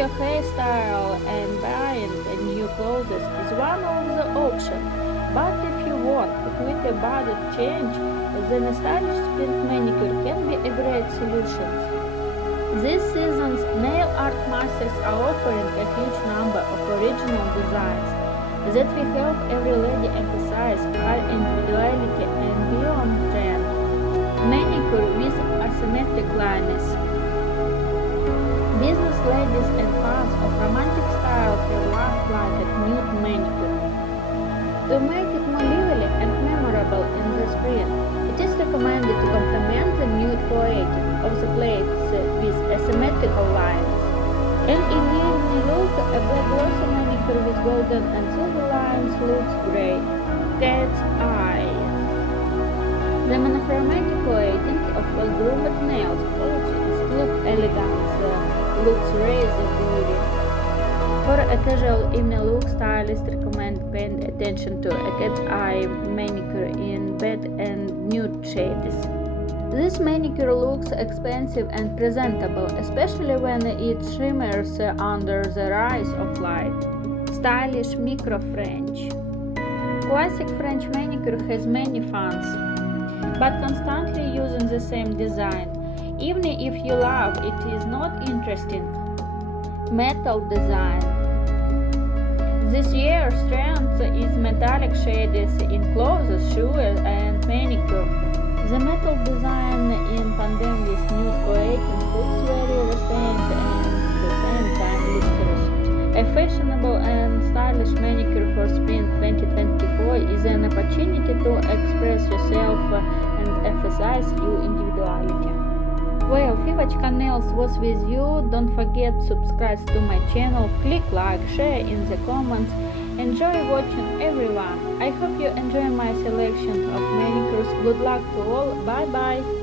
your hairstyle and buying new clothes is one of the options. But if you want a quicker budget change, then a stylish pink manicure can be a great solution. This season's nail art masters are offering a huge number of original designs that will help every lady emphasize her individuality and beyond trend. Manicure with asymmetric lines. Business ladies and fans of romantic style have loved like a nude manicure. To make it more lively and memorable in the spring, it is recommended to complement the nude quality of the plates with asymmetrical lines. And in the evening look, a black glossy manicure with golden and silver lines looks great. Cat's eye. The monochromatic coating of well-groomed nails also look elegant, looks razor beauty. For a casual evening look, stylists recommend paying attention to a cat's eye manicure in beige and nude shades. This manicure looks expensive and presentable, especially when it shimmers under the rays of light. Stylish micro French. Classic French manicure has many fans, but constantly using the same design. Even if you love it is not interesting. Metal design. This year's trend is metallic shades in clothes, shoes, and manicure. The metal design in tandem with nude coating looks very recent and at the same time luxurious. A fashionable and stylish manicure for spring 2024 is an opportunity to express yourself and emphasize your individuality. Well, Fivachka Nails was with you. Don't forget to subscribe to my channel, click like, share in the comments. Enjoy watching everyone. I hope you enjoy my selection of manicures. Good luck to all. Bye bye.